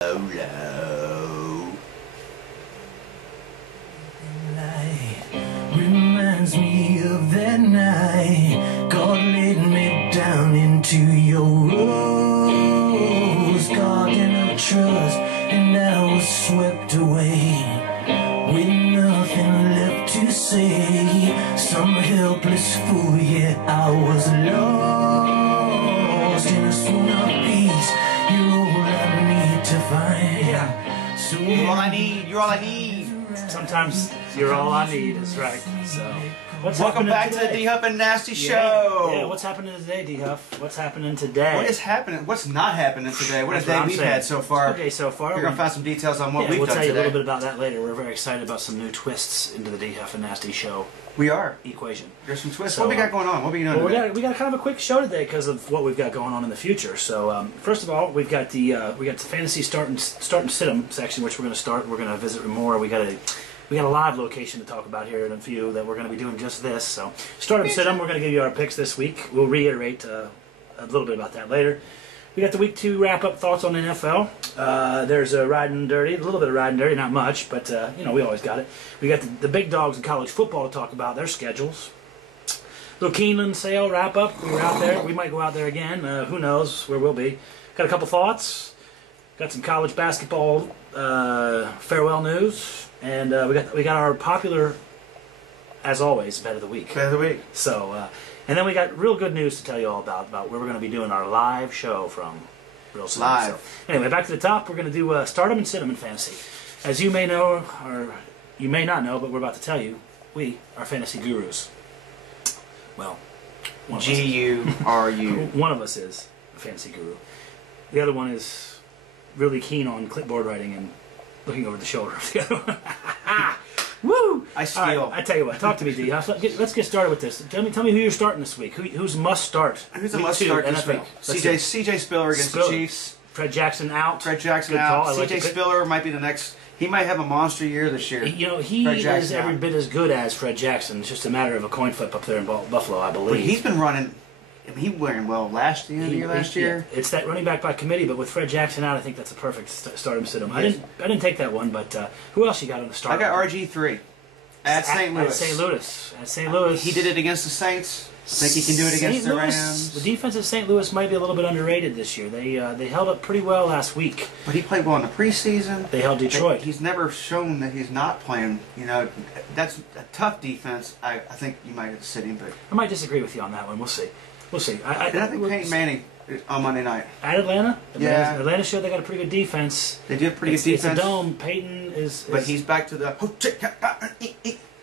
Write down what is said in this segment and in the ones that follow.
Low. Light reminds me of that night God laid me down into your rose garden of trust, and I was swept away with nothing left to say. Some helpless fool, yet I was lost in a swoon of peace. You're all I need to find. Yeah. So You're all I need. You're all I need. Sometimes you're all I need is right. So, Welcome back to the D Huff and Nasty Show. Yeah, what's happening today, D Huff? What's happening today? What is happening? What's not happening today? What a That's day what I'm we've saying. had so far. Okay, so far. You're going to find some details on what we've we'll done tell you today. a little bit about that later. We're very excited about some new twists into the D Huff and Nasty Show We are. equation. There's some twists. So, what we got going on? What are we doing Well, today? we got kind of a quick show today because of what we've got going on in the future. So first of all, we've got the fantasy start and sit 'em section, which we're going to start. We're going to visit more. We got a live location to talk about here in a few that we're going to be doing just this. So start and sit 'em. We're going to give you our picks this week. We'll reiterate a little bit about that later. We got the week 2 wrap-up thoughts on NFL. There's a riding dirty, a little bit of riding dirty, not much, but you know, we always got it. We got the big dogs in college football to talk about, their schedules. Little Keeneland sale wrap-up. We were out there. We might go out there again. Who knows where we'll be. Got a couple thoughts. Got some college basketball farewell news, and we got our popular, as always, bet of the week. Bet of the week. So, and then we got real good news to tell you all about where we're going to be doing our live show from real soon. Live. So, anyway, back to the top. We're going to do start 'em and sit 'em in fantasy. As you may know, or you may not know, but we're about to tell you, we are fantasy gurus. Well, one of us is. G-U-R-U. One of us is a fantasy guru. The other one is really keen on clipboard writing and looking over the shoulder of the other one. Woo! I steal. All right, I tell you what, talk to me, D. Let's get started with this. Tell me who you're starting this week. Who's must start? Who's a Week must 2 start this NFL. week? Let's CJ Spiller against Spiller. the Chiefs. Fred Jackson out. Fred Jackson Good out. call. I like CJ it. Spiller might be the next. He might have a monster year this year. You know, he Fred is Jackson every out. bit as good as Fred Jackson. It's just a matter of a coin flip up there in Buffalo, I believe. But he's been running. I mean, he ran well last year. Last year. Yeah, it's that running back by committee, but with Fred Jackson out, I think that's a perfect start him sit him. Yes. I didn't take that one, but who else you got on the start? I got RG3 at St. Louis. At St. Louis. He did it against the Saints. I think he can do it against the Rams. The defense of St. Louis might be a little bit underrated this year. They held up pretty well last week. But he played well in the preseason. They held Detroit. He's never shown that he's not playing. You know, that's a tough defense. I think you might have to sit him, but I might disagree with you on that one. We'll see. We'll see. I think Peyton Manning on Monday night. At Atlanta? Yeah. Atlanta showed they got a pretty good defense. They do a pretty good defense. It's a dome. Peyton is... But he's back to the...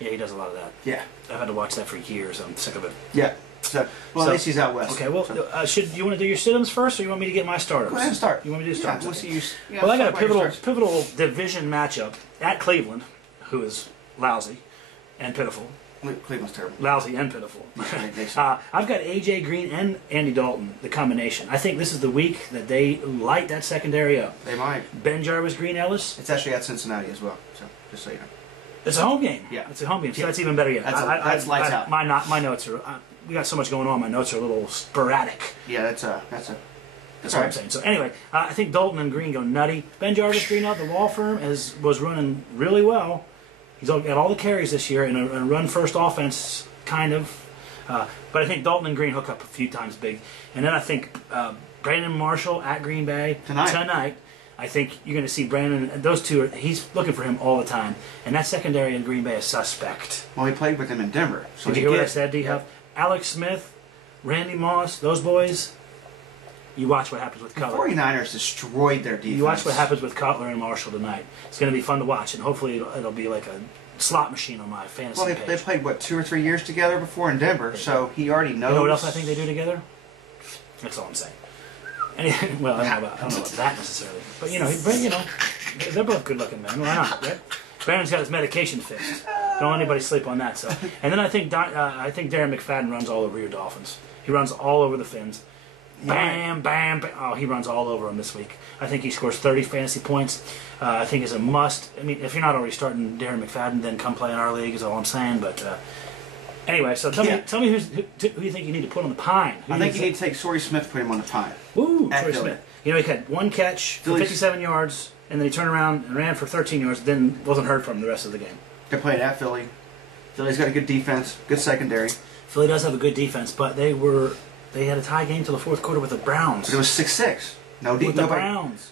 Yeah, he does a lot of that. Yeah. I've had to watch that for years. I'm sick of it. Yeah. So, well, at least he's out west. Okay, well, So. should you want to do your sit-ins first, or you want me to get my starters? Go ahead and start. You want me to do Yeah, starters? we'll see you. Well, I got a talk about your pivotal division matchup at Cleveland, who is lousy and pitiful. Cleveland's terrible. Lousy and pitiful. They suck. I've got A.J. Green and Andy Dalton, the combination. I think this is the week that they light that secondary up. They might. Ben Jarvis, Green Ellis. It's actually at Cincinnati as well, so just so you know. It's a home game. Yeah. It's a home game, so Yeah. that's even better yet. That's lights out. My notes are... we got so much going on, my notes are a little sporadic. Yeah, that's That's all what right. I'm saying. So anyway, I think Dalton and Green go nutty. Ben Jarvis, Green out the law firm, was running really well. He's got all the carries this year in a run-first offense, kind of. But I think Dalton and Green hook up a few times big. And then I think Brandon Marshall at Green Bay tonight. I think you're going to see Brandon. Those two, he's looking for him all the time. And that secondary in Green Bay is suspect. Well, he played with him in Denver. So Did you hear what I said, D-Huff? Alex Smith, Randy Moss, those boys. You watch what happens with The Cutler. 49ers destroyed their defense. You watch what happens with Cutler and Marshall tonight. It's going to be fun to watch, and hopefully it'll be like a slot machine on my fantasy Well, they page. played, what, 2 or 3 years together before in Denver, so he already knows. You know what else I think they do together? That's all I'm saying. Well, I don't know about that necessarily, but you know, they're both good-looking men. Why not? Right? Brandon's got his medication fixed. Don't let anybody sleep on that. So, and then I think Darren McFadden runs all over your Dolphins. He runs all over the Fins. Bam, bam, bam. Oh, he runs all over them this week. I think he scores 30 fantasy points. I think it's a must. I mean, if you're not already starting Darren McFadden, then come play in our league is all I'm saying. But Anyway, so tell me who you think you need to put on the pine. I think you need to take Torrey Smith, put him on the pine. Ooh, At Torrey Philly. Smith. You know, he had one catch for Philly's- 57 yards, and then he turned around and ran for 13 yards, then wasn't heard from the rest of the game. They're playing at Philly. Philly's got a good defense, good secondary. Philly does have a good defense, but they had a tie game till the fourth quarter with the Browns. But it was 6-6. No With the nobody. Browns.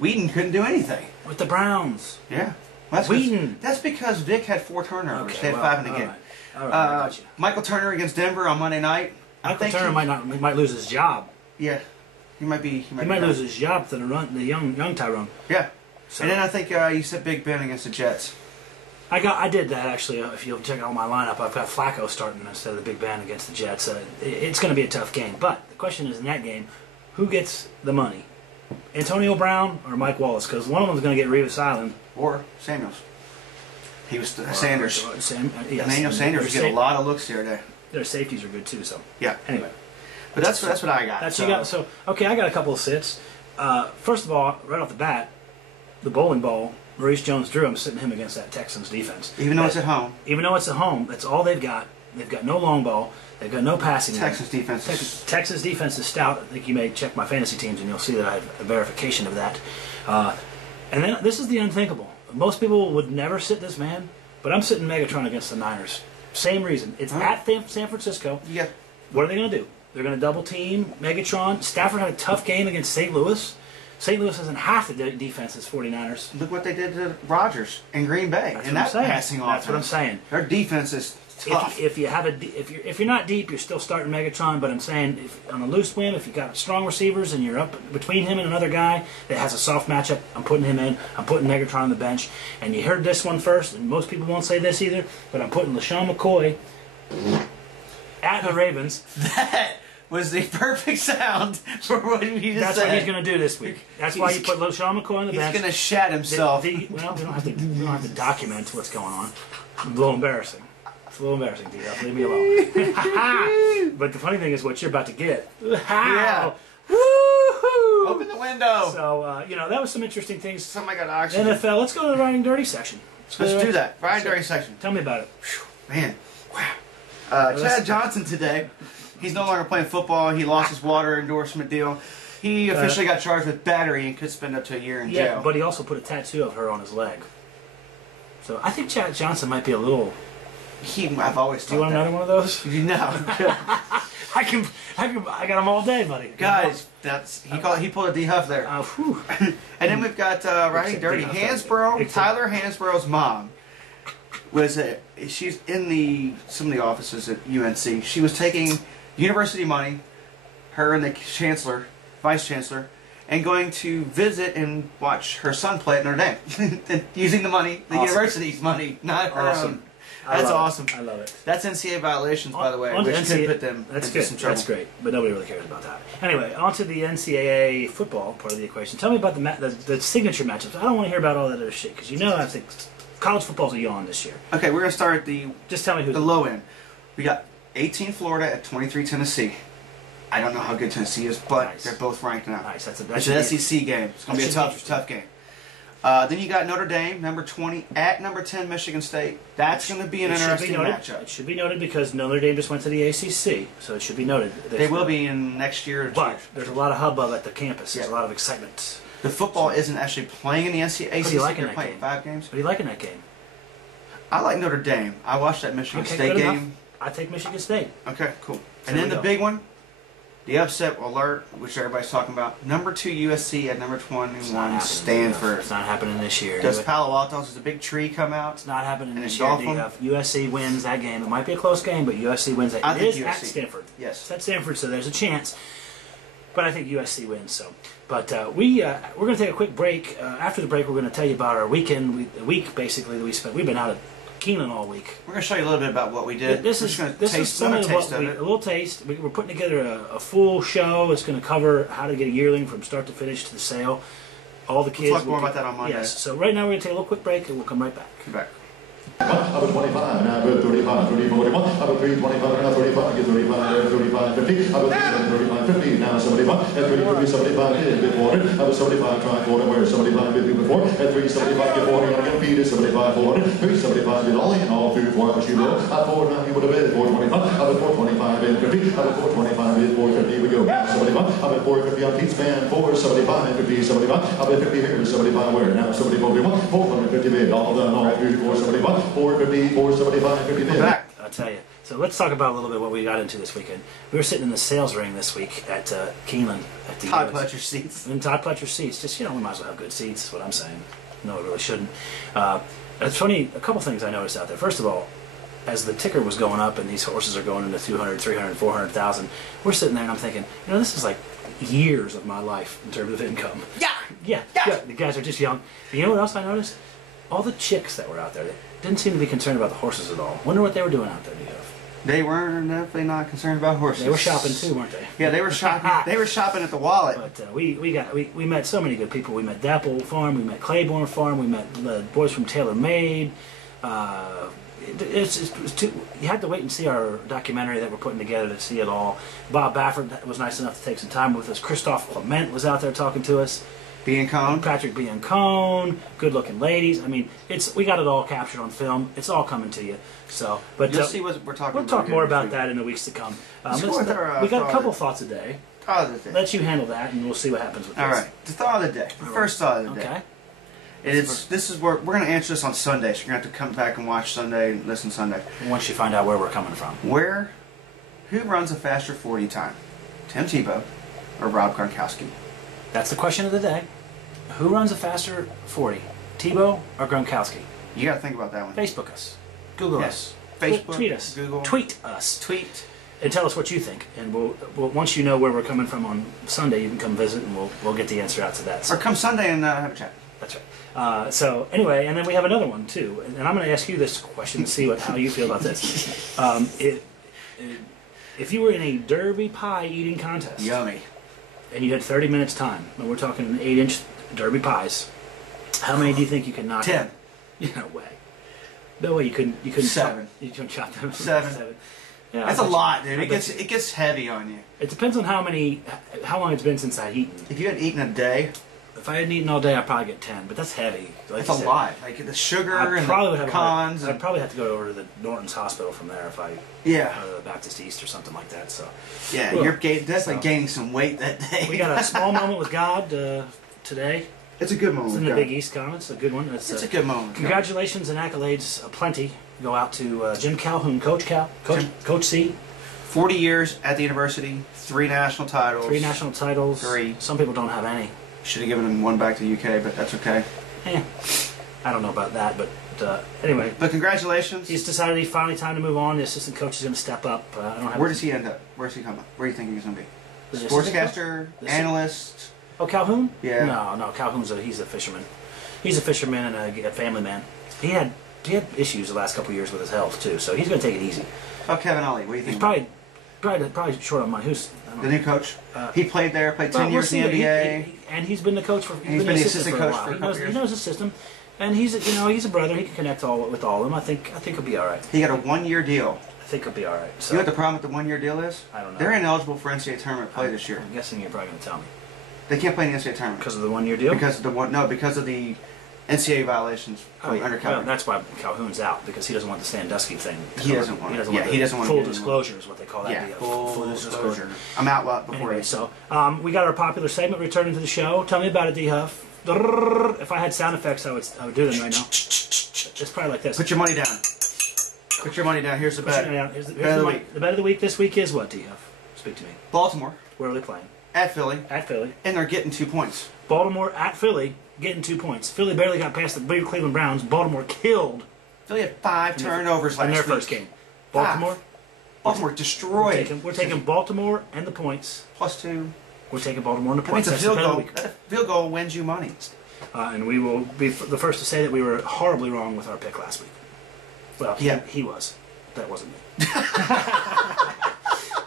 Whedon couldn't do anything. With the Browns. Yeah. Well, Whedon. that's because Vic had 4 turnovers. Okay, They had well, 5 in the all game. right. All right, I got you. Michael Turner against Denver on Monday night. Michael Turner might lose his job. Yeah, he might be. He might lose his job to the young Tyrone. Yeah, So, and then I think you said Big Ben against the Jets. I did that actually. If you'll check out my lineup, I've got Flacco starting instead of the Big Ben against the Jets. It's going to be a tough game. But the question is, in that game, who gets the money? Antonio Brown or Mike Wallace? Because one of them is going to get Revis Island. Or Samuels. He was Sanders. Yes. Emmanuel Sanders was getting a lot of looks here today. Their safeties are good too. So Yeah, anyway, but that's what I got. that's you got. So okay, I got a couple of sits. First of all, right off the bat, the bowling ball. Maurice Jones-Drew, I'm sitting him against that Texans defense. Even though it's at home, Even though it's at home, that's all they've got. They've got no long ball. They've got no passing. Texas defense. is- Texas defense is stout. I think you may check my fantasy teams and you'll see that I have a verification of that. And then this is the unthinkable. Most people would never sit this man, but I'm sitting Megatron against the Niners. Same reason. It's at San Francisco. Yeah, What are they going to do? They're going to double team Megatron. Stafford had a tough game against St. Louis. St. Louis isn't half the defense as 49ers. look what they did to Rodgers in Green Bay That's in what I'm that saying. passing offense. That's what I'm saying. Their defense is tough. If you're not deep, you're still starting Megatron. But I'm saying, on a loose whim, if you got strong receivers and you're up between him and another guy that has a soft matchup, I'm putting him in. I'm putting Megatron on the bench. And you heard this one first, and most people won't say this either, but I'm putting LaShawn McCoy at the Ravens. That was the perfect sound for what you just That's said. what he's going to do this week. That's why you put LaShawn McCoy on the He's bench. going to shat himself. Well, we don't have to document what's going on. It's a little embarrassing. It's a little embarrassing, D-F. Leave me alone. But the funny thing is what you're about to get. Yeah. Woo-hoo! Open the window. So, that was some interesting things. Somebody got oxygen. NFL, let's go to the Riding Dirty section. Let's do that. Ryan Dirty section. Tell me about it. Man. Wow. Chad Johnson today. He's no longer playing football. He lost his water endorsement deal. He officially got charged with battery and could spend up to a year in Yeah, jail. but he also put a tattoo of her on his leg. So I think Chad Johnson might be a little... I've always thought Do you want that. another one of those? No. I got them all day, buddy. Guys, he pulled a D Huff there. Whew. And then we've got Riding Dirty. Except- Tyler Hansborough's mom she's in some of the offices at UNC. She was taking university money, her and the chancellor, vice chancellor, and going to visit and watch her son play at Notre Dame. And using the money, the Awesome. university's money, not her Awesome. own. That's awesome. I love it. That's NCAA violations, by the way, On to which could NCAA put them That's into good. some trouble. That's great, but nobody really cares about that. Anyway, on to the NCAA football part of the equation. Tell me about the signature matchups. I don't want to hear about all that other shit because I think college football's a yawn this year. Okay, we're going to start at the Just tell me who. low end. We got 18 Florida at 23 Tennessee. I don't know how good Tennessee is, but Nice. they're both ranked now. Nice. That's It's an SEC game. It's going to be a That should be tough game. Then you got Notre Dame, number 20, at number 10, Michigan State. That's going to be an interesting matchup. It should be noted because Notre Dame just went to the ACC, so it should be noted. They will be in next year. Or But there's a lot of hubbub at the campus. There's Yeah. a lot of excitement. the football isn't actually playing in the ACC. What do you like in They're that playing game? 5 games. What do you like in that game? I like Notre Dame. I watched that Michigan Okay, State good enough. game. I take Michigan State. Okay, cool. There And then we the go. big one, the upset alert, which everybody's talking about. Number 2 USC at number It's not 21 happening. Stanford. It's not happening this year. Does Palo Alto, does a big tree come out? It's not happening And this engulf year. them? USC wins that game. It might be a close game, but USC wins that. I It think is at USC. Stanford. Yes. It's at Stanford, so there's a chance. But I think USC wins. So, but we're going to take a quick break. After the break, we're going to tell you about our weekend, the week basically that we spent. We've been out at Keeneland all week. We're going to show you a little bit about what we did. This We're is just gonna this is taste some another of what taste of we, it. a little taste. We're putting together a full show. It's going to cover how to get a yearling from start to finish to the sale. All the kids. talk more will about that on Monday. Yes. So right now we're going to take a little quick break and we'll come right back. Come back. Up at 25, now good 35, 34, 41, up at 3, 25, now 35, get 35, 35, 50, up at 35, 50, now 71, At 3, 75 hit before it. I was 75 trying for it. Where 75 hit before. At 3, 75 get 40. I'm going to beat it. 75 for it. 3, 75 hit all in. All through for what you will. I 4, 90 would have been 425. I was 425 in 50. I was 425 in 450. We go. 75. I'm at 450 on Pete's band. 475 50. 75. I'm at 50 here. 75 where? Now 74 51. 450 bid. All done. All through 475. 450. 475 50 bid. Back. I'll tell you. So let's talk about a little bit what we got into this weekend. We were sitting in the sales ring this week at Keeneland. At the Todd Pletcher seats. in Todd Pletcher seats. Just, we might as well have good seats, is what I'm saying. No, it really shouldn't. It's funny, a couple things I noticed out there. First of all, as the ticker was going up and these horses are going into 200, 300, 400,000, we're sitting there and I'm thinking, this is like years of my life in terms of income. Yeah. The guys are just young. But you know what else I noticed? All the chicks that were out there, they didn't seem to be concerned about the horses at all. Wonder what they were doing out there, do you know? They were definitely not concerned about horses. They were shopping too, weren't they? Yeah, they were shopping. They were shopping at the wallet. But we met so many good people. We met Dapple Farm, we met Claiborne Farm, we met the boys from Taylor Made. You had to wait and see our documentary that we're putting together to see it all. Bob Baffert was nice enough to take some time with us. Christophe Clement was out there talking to us. Biancone. Patrick Biancone, good-looking ladies. I mean, we got it all captured on film. It's all coming to you. So, but You'll see what we're talking we'll about. talk more about that in the weeks to come. We got a couple thoughts a day. Thought of the day. Let you handle that, and we'll see what happens with this. All right. The thought of the day. The first thought of the day. Okay. This is where we're going to answer this on Sunday. So you're going to have to come back and watch Sunday and listen Sunday. Once you find out where we're coming from. Who runs a faster 40 time? Tim Tebow or Rob Gronkowski? That's the question of the day. Who runs a faster 40? Tebow or Gronkowski? You got to think about that one. Facebook us. Google us. Facebook. Tweet us. Google. Tweet us. Tweet. And tell us what you think. And we'll once you know where we're coming from on Sunday, you can come visit and we'll get the answer out to that. So, Or come Sunday and have a chat. that's right. So anyway, and then we have another one too. And I'm going to ask you this question to see how you feel about this. If you were in a Derby pie eating contest. Yummy. And you had 30 minutes time, and we're talking 8-inch Derby pies, how many do you think you could knock 10. out? No way. No way you couldn't 7. You couldn't chop them. 7. Yeah, That's a lot, dude. I It bet you. gets heavy on you. It depends on how long it's been since I'd eaten. If you had eaten a day, If I hadn't eaten all day, I'd probably get 10, but that's heavy. Like that's you a said. lot. Like the sugar I and probably would the have cons. I'd probably have to go over to the Norton's Hospital from there if I Yeah. go to the Baptist East or something like that. So Yeah, Well, you're definitely gaining some weight that day. we got a small moment with God today. It's a good moment. It's in the God. Big East Conference. A good one. It's a good moment. Congratulations and accolades aplenty go out to Jim Calhoun, Coach C. 40 years at the university, 3 national titles. 3 national titles. 3. Some people don't have any. Should have given him 1 back to the UK, but that's okay. I don't know about that, but anyway. But congratulations. He's decided he's finally time to move on. The assistant coach is going to step up. I don't have Where does he end up? Where's he coming? Where do you think he's going to be? The assistant Sportscaster, coach? analyst. Oh, Calhoun? Yeah. No, Calhoun's he's a fisherman. He's a fisherman and a family man. He had issues the last couple of years with his health too, so he's going to take it easy. Oh, Kevin Ollie. What do you He's think? probably short on money. Who's The new coach. He played there. Played 10 years in the NBA. And he's been the coach for. He's been the assistant for a coach while. for a couple years. He knows the system, and he's a brother. He can connect with all of them. I think he'll be all right. He got a 1-year deal. I think he'll be all right. So You know what the problem with the 1-year deal is? I don't know. They're ineligible for NCAA tournament play this year. I'm guessing you're probably going to tell me They can't play in the NCAA tournament because of the 1-year deal. because of the NCAA violations from undercover. Well, that's why Calhoun's out because he doesn't want the Sandusky thing. He doesn't want. He doesn't want full to disclosure is what they call that. Yeah, be a full disclosure. I'm out before Anyway, you. so we got our popular segment returning to the show. Tell me about it, D Huff. If I had sound effects, I would do them right now. It's probably like this. Put your money down. Put your money down. Here's the Put your bet. money down. Here's the Bet of the money. week. The bet of the week this week is what, D Huff? Speak to me. Baltimore Where are they playing? at Philly, At Philly. and they're getting 2 points. Baltimore at Philly, getting 2 points. Philly barely got past the big Cleveland Browns. Baltimore killed Philly had 5 turnovers in last their week. first game. Baltimore. Baltimore destroyed. We're taking Baltimore and the points. +2. We're taking Baltimore and the That means points. a That's the field bet of the goal. week. That field goal wins you money. And we will be the first to say that we were horribly wrong with our pick last week. Well, Yeah. he was. That wasn't me.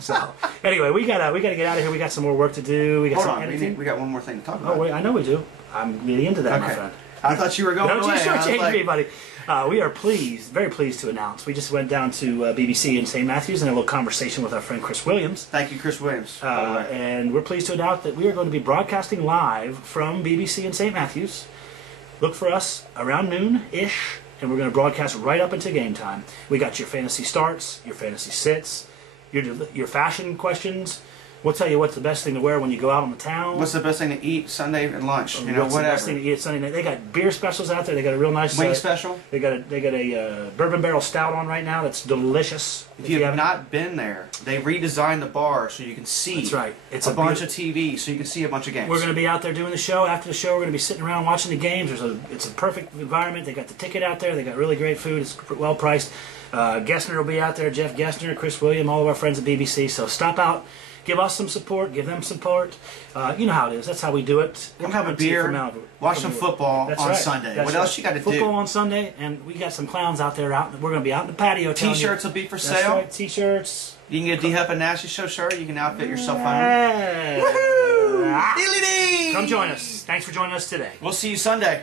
So anyway, we gotta get out of here. We got some more work to do. We got Hold some on, editing. we got one more thing to talk about. Oh wait, I know we do. I'm really into that, my Okay. friend. I thought you were going Don't away. you I was shortchange like, me, buddy. We are very pleased to announce. We just went down to BBC in St. Matthews and had a little conversation with our friend Chris Williams. Thank you, Chris Williams. by the way. And we're pleased to announce that we are going to be broadcasting live from BBC in St. Matthews. Look for us around noon-ish, and we're going to broadcast right up into game time. We got your fantasy starts, your fantasy sits, your fashion questions. We'll tell you what's the best thing to wear when you go out on the town. What's the best thing to eat Sunday and lunch? What's Whatever. the best thing to eat Sunday night? They got beer specials out there. They got a real nice Wing special. They got a bourbon barrel stout on right now that's delicious. If you have not been there, they redesigned the bar so you can see. That's right. It's a bunch of TV so you can see a bunch of games. We're going to be out there doing the show. After the show, we're going to be sitting around watching the games. It's a perfect environment. They got the ticket out there. They got really great food. It's well priced. Gessner will be out there. Jeff Gessner, Chris William, all of our friends at BBC. So stop out. Give us some support. Give them support. You know how it is. That's how we do it. Come have a beer. Watch some football on Sunday. What else you got to do? Football on Sunday, and we got some clowns out there. We're going to be out in the patio. T-shirts will be for sale. That's right. T-shirts. You can get a D-Huff and Nasty Show shirt. You can outfit yourself on. Hey. Woohoo! Dealy-dee! Come join us. Thanks for joining us today. We'll see you Sunday.